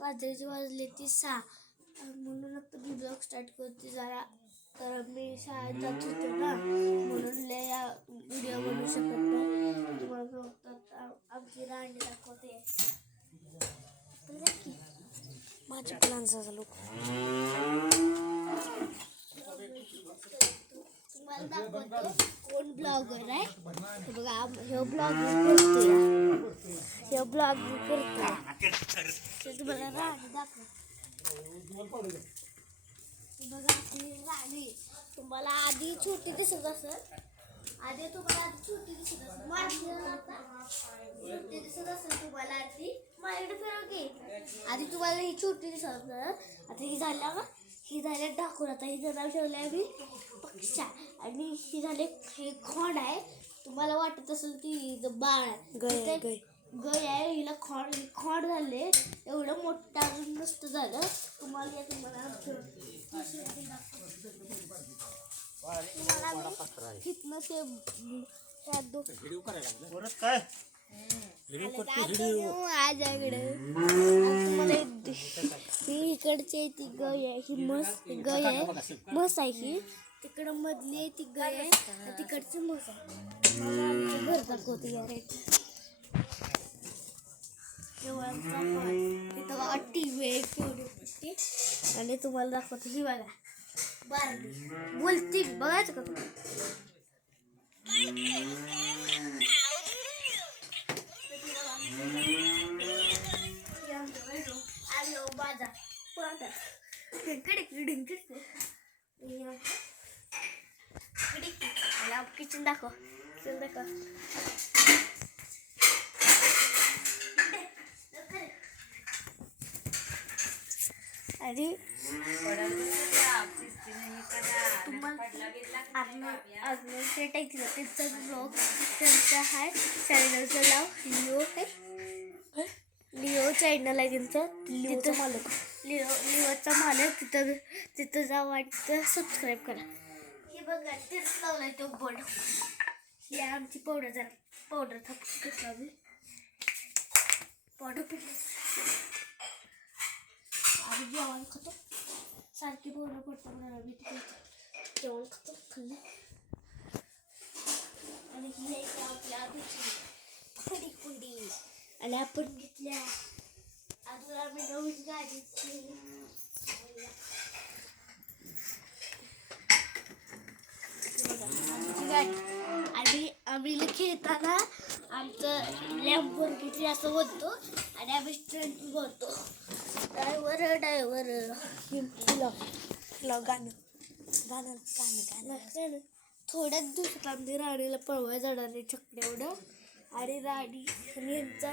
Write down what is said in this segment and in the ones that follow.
रात्रीचे वाजले ती 6 म्हणून आता मी ब्लॉग स्टार्ट करते जरा. तर मी शाळेत जात होते ना म्हणून या व्हिडिओ बनवू शकत नाही. तुम्हाला फक्त आमची राणी दाखवते. माझ्या प्लानचा लोक तुम्हाला दाखवते कोण ब्लॉगर आहे. बघा हे ब्लॉग करतोय, हे ब्लॉग करतोय. तुम्हाला राणी दाखव. बघा ही राणी तुम्हाला आधी छोटी दिसत असेल. आधी तुम्हाला छोटी दिसत असेल. छोटी दिसत असेल तुम्हाला आधी. माझ्याकडे फिरव की. आधी तुम्हाला ही छोटी दिसत असेल. आता ही झाल्या का, ही झाल्या ढाकून. आता ही नाव ठेवलं आहे मी पक्षा. आणि ही झाले हे खोंड आहे. तुम्हाला वाटत असेल ती बाळ आहे. गय आहे. हिला खोंड झाले. एवढं मोठं अजून नसतं झालं. तुम्हाला कितना से इकडची ती गाय आहे. ही गाय आहे. म्हस आहे ही. तिकडं मधली आहे ती गाय आहे. तिकडची म्हस आहे. घर दाखवते यार. इथं बघा टीव्ही आहे केवढी मोठी. आणि तुम्हाला दाखवते ही बघा बार्बी बोलती. बघायचं का तुम्ही. किचन दाखव. किचन दाखव. आणि तुम्हाला सेट आहे तिला त्यांचा ब्लॉग त्यांचा आहे. चॅनलचं नाव लिओ आहे. लिओ चॅनल आहे त्यांचं. लिओचा मालक. लिओचा मालक. तिथं जा वाटतं सबस्क्राईब करा. हे बघा तेच लावलाय तो बोर्ड. ही आमची पावडर. जरा पावडर थांबली. पावडर पिली. आम्ही जेवण खातो. सारखी पावडर पडतो म्हणून मी तिकडे जेवण खातो. खाल्लं. आणि ही आहे आपल्या खडी कुंडी. आणि आपण घेतल्या अजून आम्ही नवीन गाडी आणि आम्ही खेळताना आमचं लॅम्बोर्गिनी असं बोलतो. आणि आम्ही स्टंट बोलतो. ड्रायव्हर गाणं थोड्याच दिवसात आमच्या राणीला पळवाय जाणार आहे चक्र एवढं. आणि राणी आणि ह्यांचा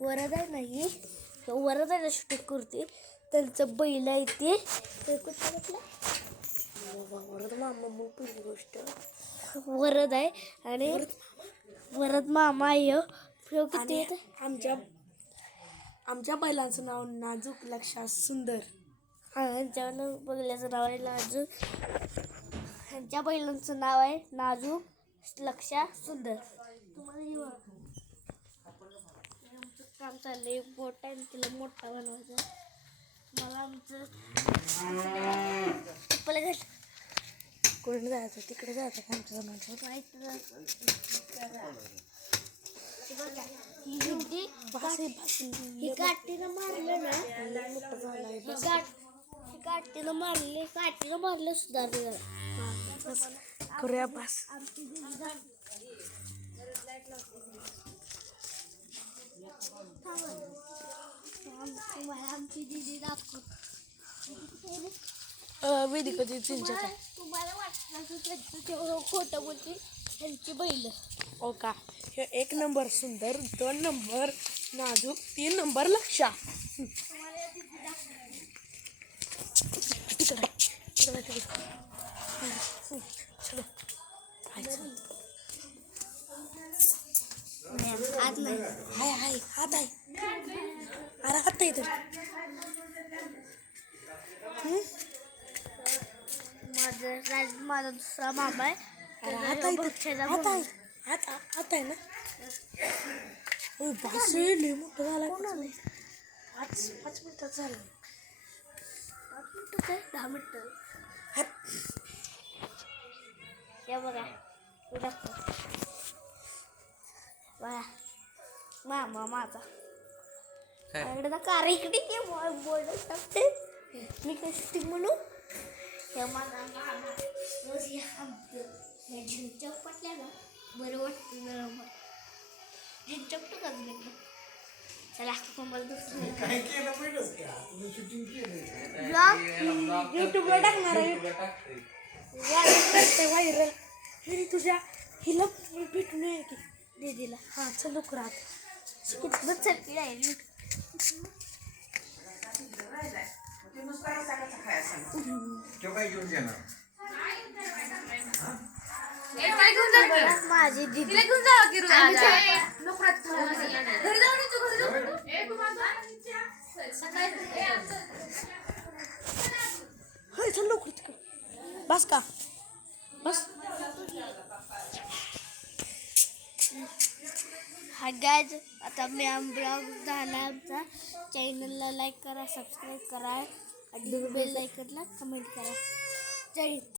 वरद आहे नाही. वरद आहे ना शूटिंग करते. त्यांचं बैल आहे ते कुठं म्हटलं वरद मामा. मग पहिली गोष्ट वरद आहे. आणि वरद मामा आहे. किती आमच्या बैलांचं नाव नाजूक लक्षा सुंदर. ह्यांच्या बैलाचं नाव आहे नाजूक. ह्यांच्या बैलांचं नाव आहे नाजूक लक्षा सुंदर. तुम्हाला आमचं काम चाललंय. मोठा आहे तिला मोठा बनवायचा. मला आमचं कुठे जायचं तिकडे जायचं आमच्या जमान्यात. ही काठीनं मारलं ना. काठीनं मारले सुधारले. करूया बस. तुम्हाला आमची दिदी दाखव. वेदिका दिदींच्या काय तुम्हाला वाटलं तेवढं खोटं बोलते. त्यांची बैल हो का. हे 1 नंबर सुंदर, 2 नंबर नाजूक, 3 नंबर लक्षा. आज नाही. हाय हात आहे. अरे हात आहे तर माझा दुसरा मामा आहे. हात आहे ना. ओय बास लय मोठं झालं. कोण आले? 5 मिनिटात झालं. 5 मिनिटं काय 10 मिनिटं. हे बघा बघा मामा माझा इकडे कार इकडे बोर्ड टाकते मी काय शूटिंग म्हणू. हे माझा मामा रोज हे झिंचक पटल्या ना बरं वाटतं जरा झिंचक टाका तुम्ही. चला मला दुसरं युट्यूबला टाकणार आहे. व्हायरल तुझ्या हिला भेटून ये की दीदीला. हां चल लवकरात किती चलती राहील. माझी दीदी चल लवकर तिकडे बस का बस. हा गाईज आता मी ब्लॉग झाला आमचा. चॅनलला लाईक करा सबस्क्राईब करा आणि बेल लायकनला कमेंट करा. जय हिंद.